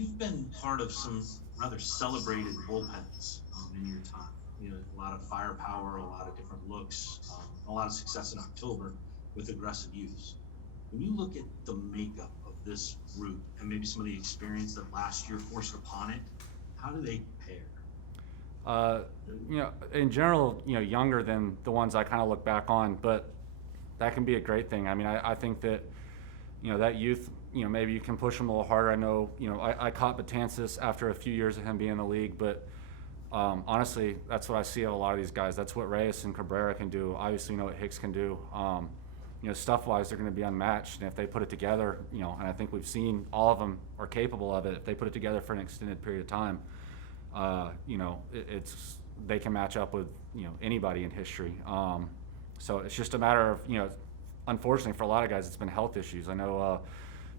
you've been part of some rather celebrated bullpens in your time. A lot of firepower, a lot of different looks, a lot of success in October with aggressive use. When you look at the makeup of this group and maybe some of the experience that last year forced upon it, how do they compare? Uh, in general, younger than the ones I kind of look back on, but that can be a great thing. I mean, I think that, that youth, maybe you can push them a little harder. I know, I caught Betances after a few years of him being in the league, but honestly, that's what I see of a lot of these guys. That's what Reyes and Cabrera can do. Obviously, what Hicks can do. Stuff-wise, they're going to be unmatched, and if they put it together, and I think we've seen all of them are capable of it. If they put it together for an extended period of time, it's they can match up with anybody in history. So it's just a matter of unfortunately for a lot of guys, it's been health issues. I know,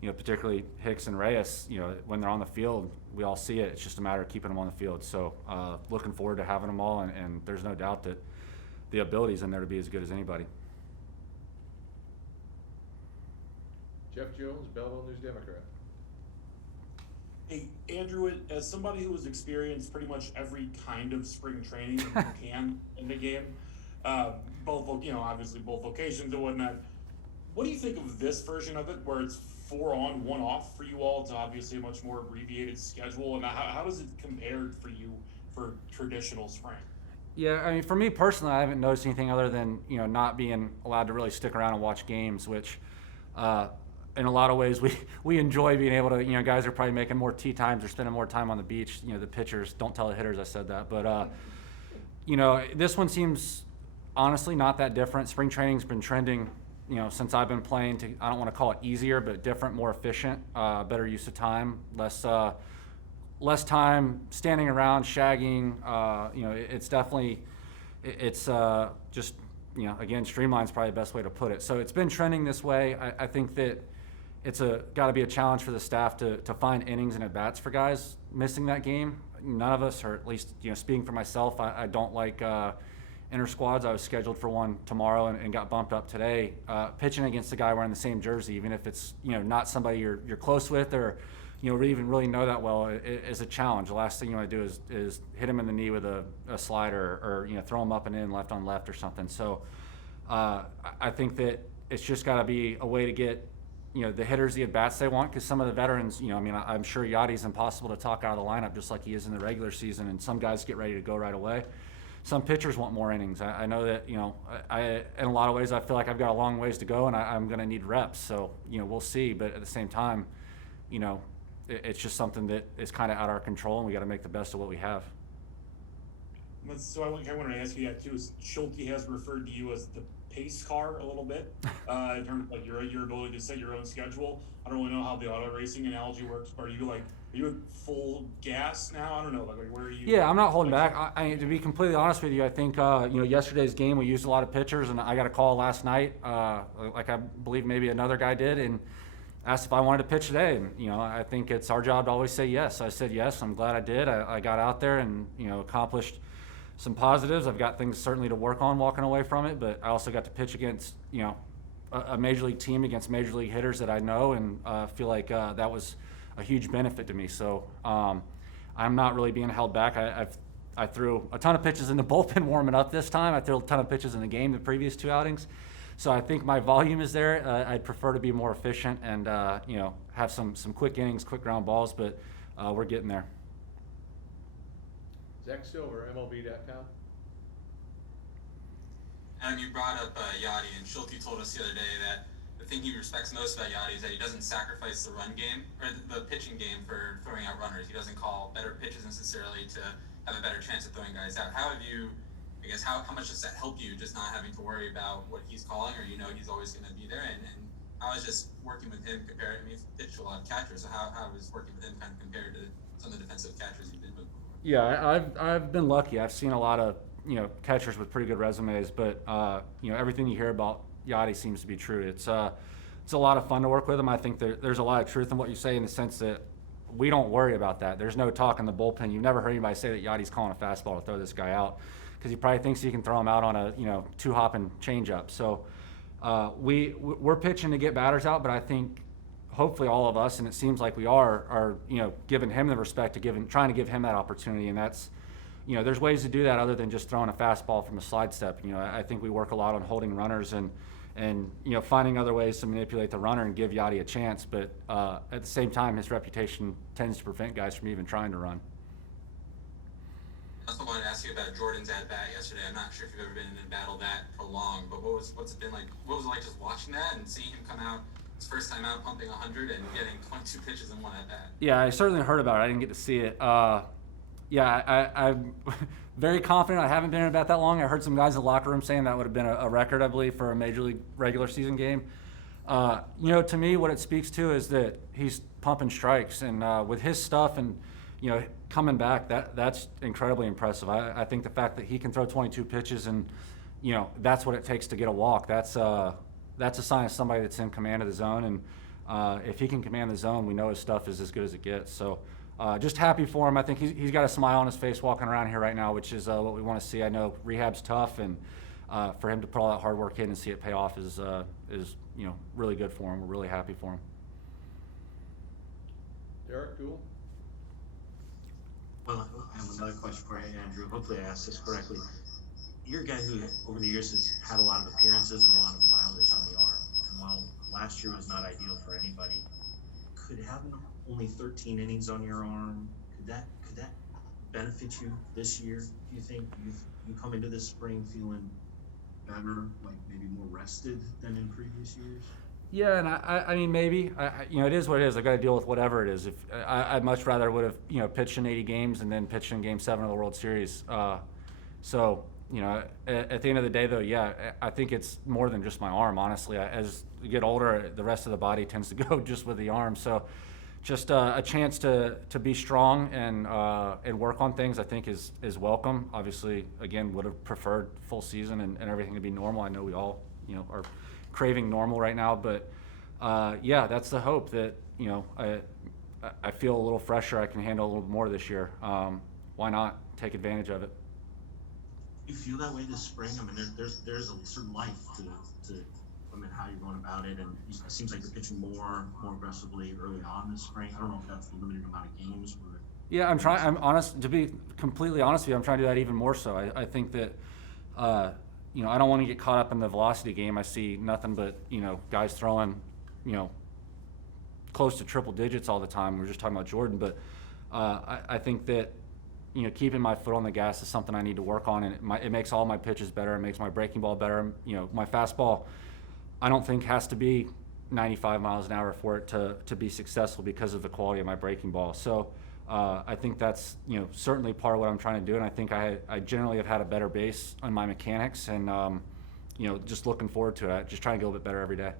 particularly Hicks and Reyes. When they're on the field, we all see it. It's just a matter of keeping them on the field. So looking forward to having them all, and there's no doubt that the ability's in there to be as good as anybody. Jeff Jones, Belleville News Democrat. Hey, Andrew, as somebody who has experienced pretty much every kind of spring training you can in the game, both, obviously both locations and whatnot, what do you think of this version of it where it's 4 on, 1 off for you all? It's obviously a much more abbreviated schedule. And how does it compare for you for traditional spring? Yeah, I mean, for me personally, I haven't noticed anything other than, not being allowed to really stick around and watch games, which in a lot of ways we enjoy being able to, guys are probably making more tee times or spending more time on the beach. The pitchers, don't tell the hitters I said that. But, this one seems honestly not that different. Spring training's been trending, since I've been playing to, I don't want to call it easier, but different, more efficient, better use of time, less time standing around shagging. It's definitely, it's just, again, streamline's probably the best way to put it. So it's been trending this way. I think that it's got to be a challenge for the staff to find innings and at-bats for guys missing that game. None of us, or at least, speaking for myself, I don't like inter-squads. I was scheduled for one tomorrow and got bumped up today. Pitching against a guy wearing the same jersey, even if it's, not somebody you're close with or, even really know that well, is a challenge. The last thing you want to do is hit him in the knee with a slider or, throw him up and in left on left or something. So I think that it's just got to be a way to get, the hitters the at-bats they want, because some of the veterans, I'm sure Yadi's impossible to talk out of the lineup just like he is in the regular season, and some guys get ready to go right away. Some pitchers want more innings. I know that, I in a lot of ways I feel like I've got a long ways to go, and I'm going to need reps. So, we'll see. But at the same time, it's just something that is kind of out of our control, and we got to make the best of what we have. So I wanted to ask you that too. Is Schulte has referred to you as the pace car a little bit in terms of like your ability to set your own schedule. I don't really know how the auto racing analogy works. But are you at full gas now? I don't know. Like where are you? Yeah, I'm not holding back. I to be completely honest with you, I think yesterday's game we used a lot of pitchers, and I got a call last night, like I believe maybe another guy did, and asked if I wanted to pitch today. And I think it's our job to always say yes. I said yes. I'm glad I did. I got out there and accomplished some positives. I've got things certainly to work on walking away from it, but I also got to pitch against a major league team, against major league hitters that I know, and feel like that was a huge benefit to me. So I'm not really being held back. I threw a ton of pitches in the bullpen warming up this time. I threw a ton of pitches in the game the previous 2 outings. So I think my volume is there. I'd prefer to be more efficient and have some quick innings, quick ground balls, but we're getting there. Zach Silver, MLB.com. Adam, you brought up Yadi, and Schulte told us the other day that the thing he respects most about Yadi is that he doesn't sacrifice the run game or the pitching game for throwing out runners. He doesn't call better pitches necessarily to have a better chance of throwing guys out. How have you, how much does that help you, just not having to worry about what he's calling, or he's always going to be there? And how is just working with him compared? I mean, he's pitched a lot of catchers, so how is working with him kind of compared to some of the defensive catchers you've been with before? Yeah, I've been lucky. I've seen a lot of catchers with pretty good resumes, but everything you hear about Yadi seems to be true. It's a lot of fun to work with him. I think there's a lot of truth in what you say, in the sense that we don't worry about that. There's no talk in the bullpen. You've never heard anybody say that Yadi's calling a fastball to throw this guy out, because he probably thinks he can throw him out on a 2-hopping changeup. So we're pitching to get batters out, but I think hopefully all of us, and it seems like we are giving him the respect trying to give him that opportunity, and that's, there's ways to do that other than just throwing a fastball from a slide step. I think we work a lot on holding runners and finding other ways to manipulate the runner and give Yadi a chance, but at the same time, his reputation tends to prevent guys from even trying to run. I also wanted to ask you about Jordan's at bat yesterday. I'm not sure if you've ever been in a battle that prolonged, but what's it been like? What was it like just watching that and seeing him come out his first time out pumping 100 and getting 22 pitches in one at bat? Yeah, I certainly heard about it. I didn't get to see it. I'm very confident. I haven't been in a bat that long. I heard some guys in the locker room saying that would have been a record, I believe, for a major league regular season game. To me, what it speaks to is that he's pumping strikes, and with his stuff and coming back, that's incredibly impressive. I think the fact that he can throw 22 pitches and that's what it takes to get a walk. That's a sign of somebody that's in command of the zone, and if he can command the zone, we know his stuff is as good as it gets. So just happy for him. I think he's got a smile on his face walking around here right now, which is what we want to see. I know rehab's tough, and for him to put all that hard work in and see it pay off is really good for him. We're really happy for him. Derek Gould? Well, I have another question for you, Andrew. Hopefully I asked this correctly. You're a guy who, over the years, has had a lot of appearances and a lot of mileage on the arm. And while last year was not ideal for anybody, could having only 13 innings on your arm, could that benefit you this year? Do you think you come into this spring feeling better, like maybe more rested than in previous years? Yeah, and I mean, maybe. It is what it is. I've got to deal with whatever it is. If I'd much rather would have, pitched in 80 games and then pitched in Game 7 of the World Series. So, at the end of the day, though, yeah, I think it's more than just my arm, honestly. As you get older, the rest of the body tends to go just with the arm. So just a chance to be strong and work on things, I think, is welcome. Obviously, again, would have preferred full season and everything to be normal. I know we all, are craving normal right now, but yeah, that's the hope that I feel a little fresher. I can handle a little more this year. Why not take advantage of it? You feel that way this spring? I mean, there's a certain life to how you're going about it, and it seems like you're pitching more aggressively early on this spring. I don't know if that's the limited amount of games. Yeah, I'm honest. To be completely honest with you, I'm trying to do that even more so. I think that. I don't want to get caught up in the velocity game. I see nothing but, guys throwing, close to triple digits all the time. We were just talking about Jordan, but I think that, keeping my foot on the gas is something I need to work on, and it makes all my pitches better. It makes my breaking ball better. My fastball, I don't think has to be 95 miles an hour for it to be successful because of the quality of my breaking ball. So I think that's certainly part of what I'm trying to do, and I think I generally have had a better base on my mechanics, and just looking forward to it. Just trying to get a little bit better every day.